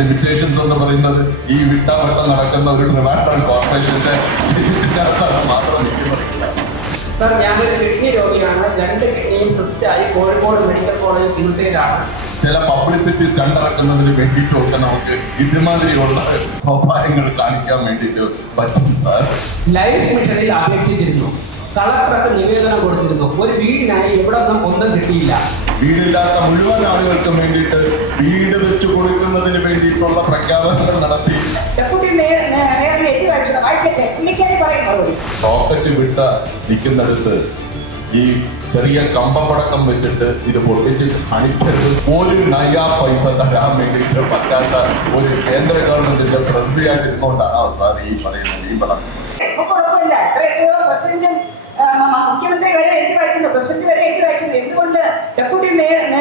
Limitations എന്ന് പറയുന്നത് ഈ വിട്ടാവട്ടം നടക്കുന്ന ഒരു ട്രിവാൻഡ്രം കോർപ്പറേഷന്റെ മാത്രം നിൽക്കുന്നില്ല. സർ, ഞാനൊരു കിഡ്നി രോഗിയാണ്. 2 കിഡ്നിയും സിസ്റ്റായി കോഴിക്കോട് മെഡിക്കൽ കോളേജ് ചികിത്സയിലാണ്. ചില പബ്ലിസിറ്റി കണ്ടിറക്കുന്നതിന് വേണ്ടിയിട്ടൊക്കെ നമുക്ക് ഇതുമാതിരിയുള്ള ഉപായങ്ങൾ കാണിക്കാൻ വേണ്ടിയിട്ട് പറ്റും സാർ. ലൈഫ് മിഷനിൽ അപേക്ഷിച്ചിരുന്നു. കളക്ടർക്ക് നിവേദനം കൊടുത്തിരുന്നു. ഒരു വീടിനായി ഇവിടെ ഒന്നും കിട്ടിയില്ല. വീടില്ലാത്ത മുഴുവൻ ആളുകൾക്കും വേണ്ടിയിട്ട് വീട് വെച്ചു കൊടുക്കുന്നതിന് വേണ്ടിയിട്ടുള്ള പ്രഖ്യാപനങ്ങൾ നടത്തി. റോക്കറ്റ് വിട്ട നിൽക്കുന്നിടത്ത് ഈ ചെറിയ കമ്പപ്പടക്കം വെച്ചിട്ട് ഇത് പൊട്ടിച്ച് കാണിക്കരുത്. ഒരു നയാ പൈസ തരാൻ വേണ്ടിയിട്ട് പറ്റാത്ത ഒരു കേന്ദ്ര ഗവൺമെന്റിന്റെ പ്രതിയായിരുന്നുകൊണ്ടാണ് സാർ ഈ പറയുന്നത് ഈ പണം. മുഖ്യമന്ത്രി വരെ എഴുതി വായിക്കുന്നു, പ്രസിഡന്റ് വരെ എഴുതി വായിക്കുന്നു. എന്തുകൊണ്ട് ഡെപ്യൂട്ടി മേയറിനെ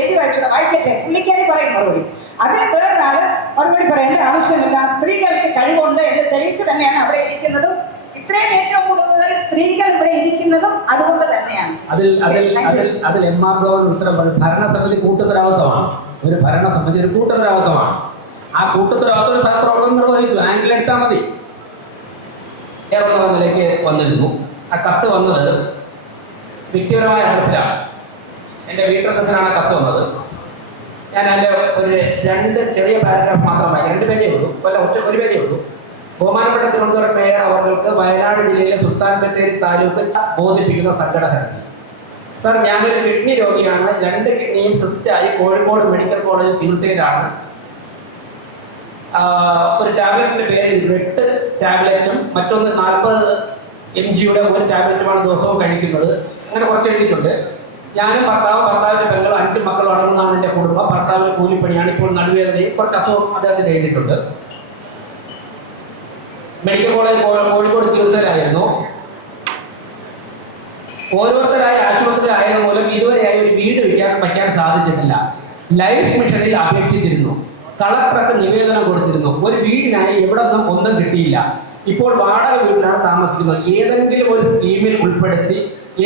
എഴുതി വായിച്ചത്? വായിക്കട്ടെ, പുള്ളിക്കാരി പറയും മറുപടി. അതിന് വേറൊരാള് മറുപടി പറയേണ്ട ആവശ്യമില്ല. സ്ത്രീകൾക്ക് കഴിവുണ്ട് എന്ന് തെളിയിച്ച് തന്നെയാണ് അവിടെ ഇരിക്കുന്നതും. ഇത്രയും ഏറ്റവും കൂടുതൽ സ്ത്രീകൾ ഇവിടെ ഇരിക്കുന്നതും അതുകൊണ്ട് തന്നെയാണ്. അതിൽ എം.ആർ. ഗോവൻ ഉത്തരം പറയും. ഭരണസമിതി കൂട്ടുത്തരവാദിത്വമാണ്. ഒരു ഭരണസമിതി ഒരു കൂട്ടുത്തരവാദിത്വമാണ്. ആ കൂട്ടുത്തരവാദിത്വം സഹപ്രവർത്തനം നിർവഹിച്ചു. ആംഗിൾ എടുത്താൽ മതി. നിലയ്ക്ക് വന്നിരുന്നു. ആ കത്ത് വന്നത് വ്യക്തിപരമായ മനസ്സിലാണ്. എൻ്റെ വീട്ടസനാണ് കത്ത് വന്നത്. ഞാൻ അതിൻ്റെ ഒരു 2 ചെറിയ പാരഗ്രാഫ് മാത്രമായി, 2 പേജേ ഉള്ളൂ, ഒരു പേജേ ഉള്ളൂ. ബഹുമാനപ്പെട്ട തിരുവനന്തപുരം മേയർ അവർക്ക് വയനാട് ജില്ലയിലെ സുൽത്താൻ ബത്തേരി താലൂക്ക് ബോധിപ്പിക്കുന്ന സങ്കടഹരണം. സർ, ഞാനൊരു കിഡ്നി രോഗിയാണ്. 2 കിഡ്നിയും സിസ്റ്റായി കോഴിക്കോട് മെഡിക്കൽ കോളേജ് ചികിത്സയിലാണ്. ഒരു ടാബ്ലറ്റിൻ്റെ പേര് 8 ടാബ്ലറ്റും മറ്റൊന്ന് 40 mg-യുടെ ഒരു ടാബ്ലറ്റുമാണ് ദിവസവും കഴിക്കുന്നത്. അങ്ങനെ കുറച്ച് എഴുതിയിട്ടുണ്ട്. ഞാനും ഭർത്താവിൻ്റെ പെങ്ങളും 5 മക്കളും അടങ്ങുന്നതാണ് എൻ്റെ കുടുംബം. ഭർത്താവിന് കൂലിപ്പണിയാണ്. ഇപ്പോൾ നടുവേദനയും കുറച്ച് അസുഖം അദ്ദേഹത്തിന് എഴുതിയിട്ടുണ്ട്. മെഡിക്കൽ കോളേജ് കോഴിക്കോട് ചികിത്സയിലായിരുന്നു. ഓരോരുത്തരായ ആശുപത്രിയിലായത് മൂലം ഇതുവരെയായി ഒരു വീട് വയ്ക്കാൻ സാധിച്ചിട്ടില്ല. ലൈഫ് മിഷനിൽ അപേക്ഷിച്ചിരുന്നു. കളക്ടർക്ക് നിവേദനം കൊടുത്തിരുന്നു. ഒരു വീടിനായി ഇവിടെ ഒന്നും കിട്ടിയില്ല. ഇപ്പോൾ വാടക വീട്ടിലാണ് താമസിക്കുന്നത്. ഏതെങ്കിലും ഒരു സ്കീമിൽ ഉൾപ്പെടുത്തി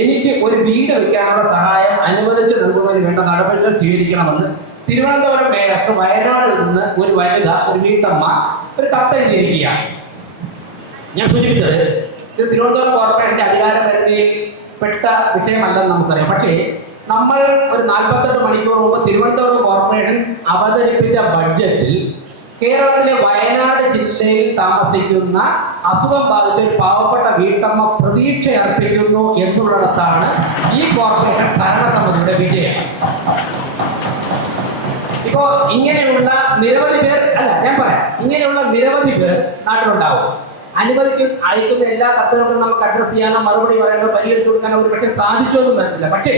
എനിക്ക് ഒരു വീട് വയ്ക്കാനുള്ള സഹായം അനുവദിച്ചു നൽകുന്നതിന് വേണ്ട നടപടികൾ സ്വീകരിക്കണമെന്ന് തിരുവനന്തപുരം മേയർക്ക് വയനാട്ടിൽ നിന്ന് ഒരു വനിത, ഒരു വീട്ടമ്മ ഒരു കത്തെഴുതിയിരിക്കുകയാണ്. ഞാൻ സൂചിപ്പിച്ചത് ഇത് തിരുവനന്തപുരം കോർപ്പറേഷന്റെ അധികാര പരിധിയിൽ പെട്ട വിഷയമല്ലെന്ന് നമുക്കറിയാം. പക്ഷേ നമ്മൾ ഒരു 48 മണിക്കൂർ മുമ്പ് തിരുവനന്തപുരം കോർപ്പറേഷൻ അവതരിപ്പിച്ച ബഡ്ജറ്റിൽ കേരളത്തിലെ വയനാട് ജില്ലയിൽ താമസിക്കുന്ന അസുഖം ബാധിച്ച ഒരു പാവപ്പെട്ട വീട്ടമ്മ പ്രതീക്ഷ അർപ്പിക്കുന്നു എന്നുള്ളിടത്താണ് ഈ കോർപ്പറേഷൻ ഭരണസമിതിയുടെ വിജയം. ഇപ്പോ ഇങ്ങനെയുള്ള നിരവധി പേർ ഇങ്ങനെയുള്ള നിരവധി പേർ നാട്ടിലുണ്ടാവും. അയക്കുന്ന എല്ലാ കത്തുകൾക്കും നമുക്ക് അഡ്രസ് ചെയ്യാനോ മറുപടി പറയാനോ പരിഹരിച്ചു കൊടുക്കാനോ ഒരു പക്ഷേ സാധിച്ചൊന്നും വരത്തില്ല. പക്ഷേ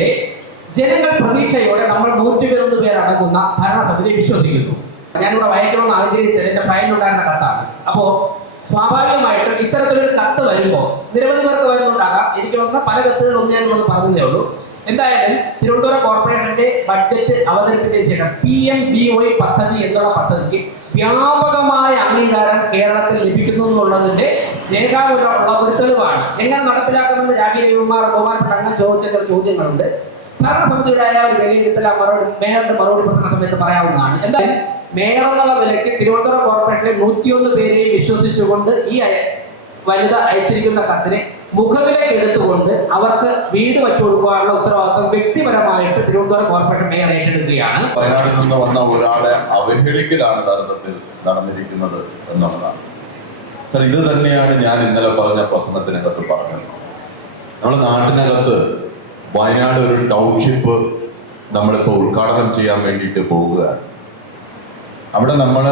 ജനങ്ങൾ പ്രതീക്ഷയോടെ നമ്മൾ 101 പേർ അടങ്ങുന്ന ഭരണസമിതി വിശ്വസിക്കുന്നു. ഞാനിവിടെ വായിക്കണമെന്ന് ആഗ്രഹിച്ചത് എൻ്റെ ഫയലിലുണ്ടായിരുന്ന കത്താണ്. അപ്പോൾ സ്വാഭാവികമായിട്ടും ഇത്തരത്തിലൊരു കത്ത് വരുമ്പോൾ നിരവധി പേർക്ക് വരുന്നുണ്ടാകാം. എനിക്ക് വന്ന പല കത്തുകളും ഞാൻ പറഞ്ഞതേ ഉള്ളൂ. എന്തായാലും തിരുവനന്തപുരം കോർപ്പറേഷന്റെ ബഡ്ജറ്റ് അവതരിപ്പിച്ചതിന് ശേഷം PMBY പദ്ധതി എന്നുള്ള പദ്ധതിക്ക് വ്യാപകമായ അംഗീകാരം കേരളത്തിൽ ലഭിക്കുന്നു എന്നുള്ളതിന്റെ രേഖാമൂലമുള്ള ഒരു തെളിവാണ്. എങ്ങനെ നടപ്പിലാക്കുമെന്ന് രാജീവ്കുമാർ ബഹുമാനപ്പെട്ട ചോദിച്ച ചോദ്യങ്ങളുണ്ട്. ഭരണസമിതിയുടെ ഒരു വിലയിരുത്തൽ മേയറുടെ മറുപടി പ്രശ്ന സമയത്ത് പറയാവുന്നതാണ്. എന്തായാലും മേയർ എന്നുള്ള നിലയ്ക്ക് തിരുവനന്തപുരം കോർപ്പറേഷനിലെ 101 പേരെയും വിശ്വസിച്ചുകൊണ്ട് ഈ വനിത അയച്ചിരിക്കുന്ന കത്തിനെ മുഖവിലേക്ക് എടുത്തുകൊണ്ട് അവർക്ക് വീട് വെച്ചു കൊടുക്കാനുള്ള ഉത്തരവാദിത്വം വ്യക്തിപരമായിട്ട് തിരുവനന്തപുരം കോർപ്പറേഷൻ മേയർ ഏറ്റെടുക്കുകയാണ്. വയനാട്ടിൽ നിന്ന് വന്ന ഒരാളെ അവഹേളിക്കലാണ് യഥാർത്ഥത്തിൽ നടന്നിരിക്കുന്നത് എന്നുള്ളതാണ്. സർ, ഇത് തന്നെയാണ് ഞാൻ ഇന്നലെ പറഞ്ഞ പ്രസംഗത്തിനകത്ത് പറഞ്ഞത്. നമ്മുടെ നാട്ടിനകത്ത് വയനാട് ഒരു ടൗൺഷിപ്പ് നമ്മളിപ്പോൾ ഉദ്ഘാടനം ചെയ്യാൻ വേണ്ടിയിട്ട് പോവുകയാണ്. അവിടെ നമ്മൾ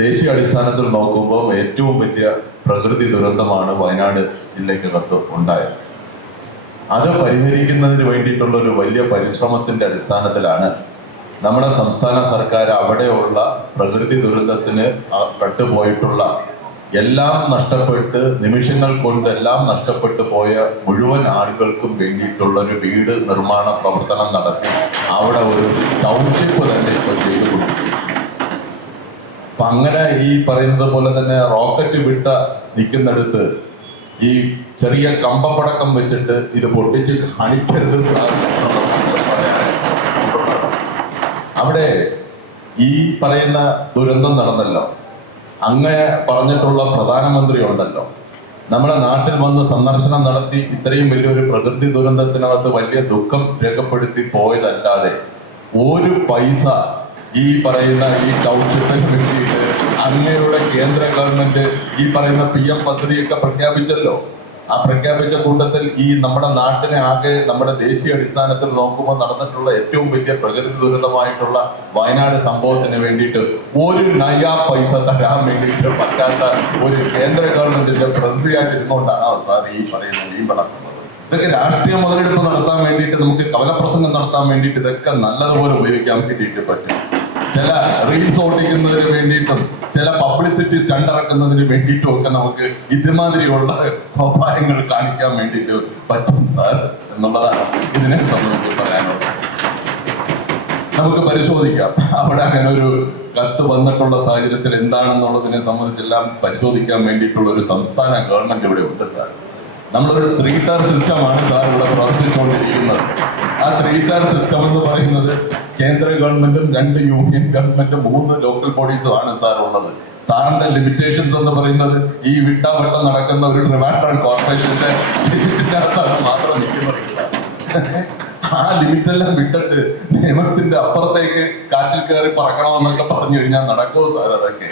ദേശീയ അടിസ്ഥാനത്തിൽ നോക്കുമ്പോൾ ഏറ്റവും വലിയ പ്രകൃതി ദുരന്തമാണ് വയനാട് ജില്ലയ്ക്കകത്ത് ഉണ്ടായത്. അത് പരിഹരിക്കുന്നതിന് വേണ്ടിയിട്ടുള്ള ഒരു വലിയ പരിശ്രമത്തിന്റെ അടിസ്ഥാനത്തിലാണ് നമ്മുടെ സംസ്ഥാന സർക്കാർ അവിടെയുള്ള പ്രകൃതി ദുരന്തത്തിന് പെട്ടുപോയിട്ടുള്ള എല്ലാം നഷ്ടപ്പെട്ട് നിമിഷങ്ങൾ കൊണ്ട് എല്ലാം നഷ്ടപ്പെട്ടു പോയ മുഴുവൻ ആളുകൾക്കും വേണ്ടിയിട്ടുള്ള ഒരു വീട് നിർമ്മാണ പ്രവർത്തനം നടത്തി അവിടെ ഒരു ടൗൺഷിപ്പ് തന്നെ ഇപ്പോൾ ചെയ്തു കൊടുത്തു. അപ്പൊ അങ്ങനെ ഈ പറയുന്നത് പോലെ തന്നെ റോക്കറ്റ് വിട്ട നിൽക്കുന്നിടത്ത് ഈ ചെറിയ കമ്പപ്പടക്കം വെച്ചിട്ട് ഇത് പൊട്ടിച്ച് കാണിക്കരുത്. അവിടെ ഈ പറയുന്ന ദുരന്തം നടന്നല്ലോ, അങ്ങ് പറഞ്ഞിട്ടുള്ള പ്രധാനമന്ത്രി ഉണ്ടല്ലോ, നമ്മുടെ നാട്ടിൽ വന്ന് സന്ദർശനം നടത്തി ഇത്രയും വലിയൊരു പ്രകൃതി ദുരന്തത്തിനകത്ത് വലിയ ദുഃഖം രേഖപ്പെടുത്തി പോയതല്ലാതെ ഒരു പൈസ ഈ പറയുന്ന ഈ ടൗൺഷിപ്പിന് വേണ്ടിയിട്ട് അങ്ങയുടെ കേന്ദ്ര ഗവൺമെന്റ് ഈ പറയുന്ന PM പദ്ധതിയൊക്കെ പ്രഖ്യാപിച്ചല്ലോ. ആ പ്രഖ്യാപിച്ച കൂട്ടത്തിൽ ഈ നമ്മുടെ നാട്ടിനെ ആകെ നമ്മുടെ ദേശീയ അടിസ്ഥാനത്തിൽ നോക്കുമ്പോൾ നടന്നിട്ടുള്ള ഏറ്റവും വലിയ പ്രകൃതി ദുരന്തമായിട്ടുള്ള വയനാട് സംഭവത്തിന് വേണ്ടിയിട്ട് ഒരു നയാ പൈസ തരാൻ വേണ്ടിയിട്ട് പറ്റാത്ത ഒരു കേന്ദ്ര ഗവൺമെന്റിന്റെ പ്രതിയായിട്ടിരുന്നുകൊണ്ടാണ് സാർ ഈ പറയുന്ന ഈ നടക്കുന്നത്. ഇതൊക്കെ രാഷ്ട്രീയ മുതലെടുപ്പ് നടത്താൻ വേണ്ടിയിട്ട്, നമുക്ക് കവലപ്രസംഗം നടത്താൻ വേണ്ടിയിട്ട് ഇതൊക്കെ നല്ലതുപോലെ ഉപയോഗിക്കാൻ വേണ്ടിയിട്ട് പറ്റും. ചില റീൽസ് ഓടിക്കുന്നതിന് വേണ്ടിയിട്ടും ചില പബ്ലിസിറ്റി സ്റ്റണ്ട് ഇറക്കുന്നതിന് വേണ്ടിയിട്ടും ഒക്കെ നമുക്ക് ഇതുമാതിരിയുള്ള ഉപായങ്ങൾ കാണിക്കാൻ വേണ്ടിയിട്ട് പറ്റും സാർ എന്നുള്ളതാണ് ഇതിനെ സംബന്ധിച്ച് പറയാനുള്ളത്. നമുക്ക് പരിശോധിക്കാം അവിടെ അങ്ങനെ ഒരു കത്ത് വന്നിട്ടുള്ള സാഹചര്യത്തിൽ എന്താണെന്നുള്ളതിനെ സംബന്ധിച്ചെല്ലാം പരിശോധിക്കാൻ വേണ്ടിയിട്ടുള്ള ഒരു സംസ്ഥാന ഗവൺമെന്റ് ഇവിടെ ഉണ്ട് സാർ. നമ്മളൊരു 3-tier സിസ്റ്റമാണ് സാർ ഇവിടെ പ്രവർത്തിച്ചുകൊണ്ടിരിക്കുന്നത്. ആ 3-tier സിസ്റ്റം എന്ന് പറയുന്നത് കേന്ദ്ര ഗവൺമെന്റും 2 യൂണിയൻ ഗവൺമെന്റും 3 ലോക്കൽ ബോഡീസും ആണ് സാർ ഉള്ളത്. സാറിന്റെ ലിമിറ്റേഷൻസ് എന്ന് പറയുന്നത് ഈ വിട്ടാവട്ടം നടക്കുന്ന ഒരു ട്രിവാൻഡ്രം കോർപ്പറേഷന്റെ ലിമിറ്റിനകത്താണ് മാത്രം നിൽക്കുന്നത്. ആ ലിമിറ്റെല്ലാം വിട്ടിട്ട് നിയമത്തിന്റെ അപ്പുറത്തേക്ക് കാറ്റിൽ കയറി പറക്കണമെന്നൊക്കെ പറഞ്ഞു കഴിഞ്ഞാൽ നടക്കുമോ സാർ അതൊക്കെ?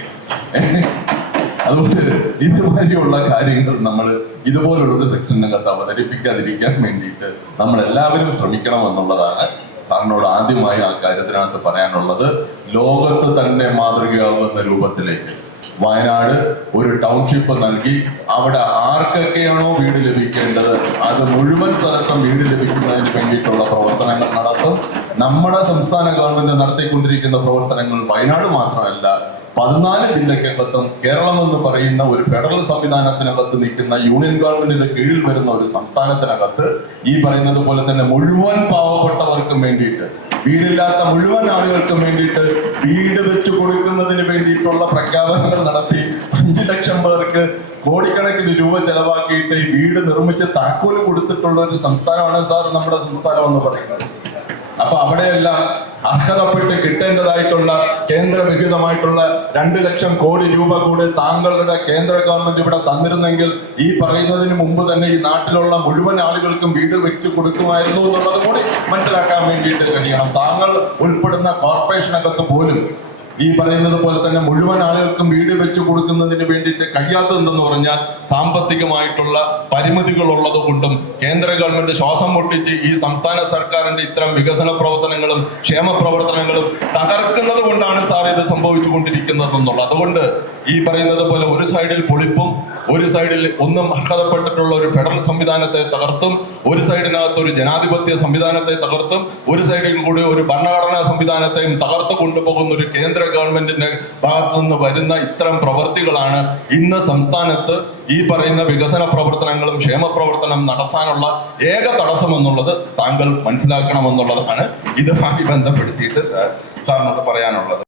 അതുകൊണ്ട് ഇതുമാതിരിയുള്ള കാര്യങ്ങൾ നമ്മൾ ഇതുപോലുള്ളൊരു സെക്ഷനകത്ത് അവതരിപ്പിക്കാതിരിക്കാൻ വേണ്ടിയിട്ട് നമ്മൾ എല്ലാവരും ശ്രമിക്കണം എന്നുള്ളതാണ് സാറിനോട് ആദ്യമായി ആ കാര്യത്തിനകത്ത് പറയാനുള്ളത്. ലോകത്ത് തന്നെ മാതൃകയാവുന്ന രൂപത്തിലേക്ക് വയനാട് ഒരു ടൗൺഷിപ്പ് നൽകി അവിടെ ആർക്കൊക്കെയാണോ വീട് ലഭിക്കേണ്ടത് അത് മുഴുവൻ സ്ഥലത്തും വീട് ലഭിക്കുന്നതിന് വേണ്ടിയിട്ടുള്ള പ്രവർത്തനങ്ങൾ നടത്തും. നമ്മുടെ സംസ്ഥാന ഗവൺമെന്റ് നടത്തിക്കൊണ്ടിരിക്കുന്ന പ്രവർത്തനങ്ങൾ വയനാട് മാത്രമല്ല 14 ജില്ലക്കകത്തും കേരളം എന്ന് പറയുന്ന ഒരു ഫെഡറൽ സംവിധാനത്തിനകത്ത് നിൽക്കുന്ന യൂണിയൻ ഗവൺമെന്റിന്റെ കീഴിൽ വരുന്ന ഒരു സംസ്ഥാനത്തിനകത്ത് ഈ പറയുന്നത് പോലെ തന്നെ മുഴുവൻ പാവപ്പെട്ടവർക്കും വേണ്ടിയിട്ട്, വീടില്ലാത്ത മുഴുവൻ ആളുകൾക്കും വേണ്ടിയിട്ട് വീട് വെച്ച് കൊടുക്കുന്നതിന് വേണ്ടിയിട്ടുള്ള പ്രഖ്യാപനങ്ങൾ നടത്തി 5 ലക്ഷം പേർക്ക് കോടിക്കണക്കിന് രൂപ ചെലവാക്കിയിട്ട് ഈ വീട് നിർമ്മിച്ച് താക്കോല് കൊടുത്തിട്ടുള്ള ഒരു സംസ്ഥാനമാണ് സാർ നമ്മുടെ സംസ്ഥാനം എന്ന് പറയുന്നത്. അപ്പൊ അവിടെയെല്ലാം അർഹതപ്പെട്ട് കിട്ടേണ്ടതായിട്ടുള്ള കേന്ദ്ര വിഹിതമായിട്ടുള്ള 2 ലക്ഷം കോടി രൂപ കൂടി താങ്കളുടെ കേന്ദ്ര ഗവൺമെന്റ് ഇവിടെ തന്നിരുന്നെങ്കിൽ ഈ പറയുന്നതിന് മുമ്പ് തന്നെ ഈ നാട്ടിലുള്ള മുഴുവൻ ആളുകൾക്കും വീട് വെച്ച് കൊടുക്കുമായിരുന്നു എന്നുള്ളത് കൂടി മനസ്സിലാക്കാൻ വേണ്ടിയിട്ട് കഴിയണം. താങ്കൾ ഉൾപ്പെടുന്ന കോർപ്പറേഷനകത്ത് പോലും ഈ പറയുന്നത് പോലെ തന്നെ മുഴുവൻ ആളുകൾക്കും വീട് വെച്ച് കൊടുക്കുന്നതിന് വേണ്ടിയിട്ട് കഴിയാത്തതെന്ന് പറഞ്ഞാൽ സാമ്പത്തികമായിട്ടുള്ള പരിമിതികൾ ഉള്ളത് കൊണ്ടും കേന്ദ്ര ഗവൺമെന്റ് ശ്വാസം മുട്ടിച്ച് ഈ സംസ്ഥാന സർക്കാരിന്റെ ഇത്തരം വികസന പ്രവർത്തനങ്ങളും ക്ഷേമ പ്രവർത്തനങ്ങളും തകർക്കുന്നത് കൊണ്ടാണ് സാർ ഇത് സംഭവിച്ചുകൊണ്ടിരിക്കുന്നത് എന്നുള്ളത്. അതുകൊണ്ട് ഈ പറയുന്നത് പോലെ ഒരു സൈഡിൽ പൊളിപ്പും ഒരു സൈഡിൽ ഒന്നും അർഹതപ്പെട്ടിട്ടുള്ള ഒരു ഫെഡറൽ സംവിധാനത്തെ തകർത്തും ഒരു സൈഡിനകത്ത് ഒരു ജനാധിപത്യ സംവിധാനത്തെ തകർത്തും ഒരു സൈഡിൽ കൂടി ഒരു ഭരണഘടനാ സംവിധാനത്തെയും തകർത്തു കൊണ്ടുപോകുന്ന ഒരു കേന്ദ്ര ഗവൺമെന്റിന്റെ ഭാഗത്തു നിന്ന് വരുന്ന ഇത്തരം പ്രവർത്തികളാണ് ഇന്ന് സംസ്ഥാനത്ത് ഈ പറയുന്ന വികസന പ്രവർത്തനങ്ങളും ക്ഷേമ പ്രവർത്തനം നടത്താനുള്ള ഏക തടസ്സം എന്നുള്ളത് താങ്കൾ മനസ്സിലാക്കണമെന്നുള്ളതാണ് ഇതുമായി ബന്ധപ്പെടുത്തിയിട്ട് സാറിനോട് പറയാനുള്ളത്.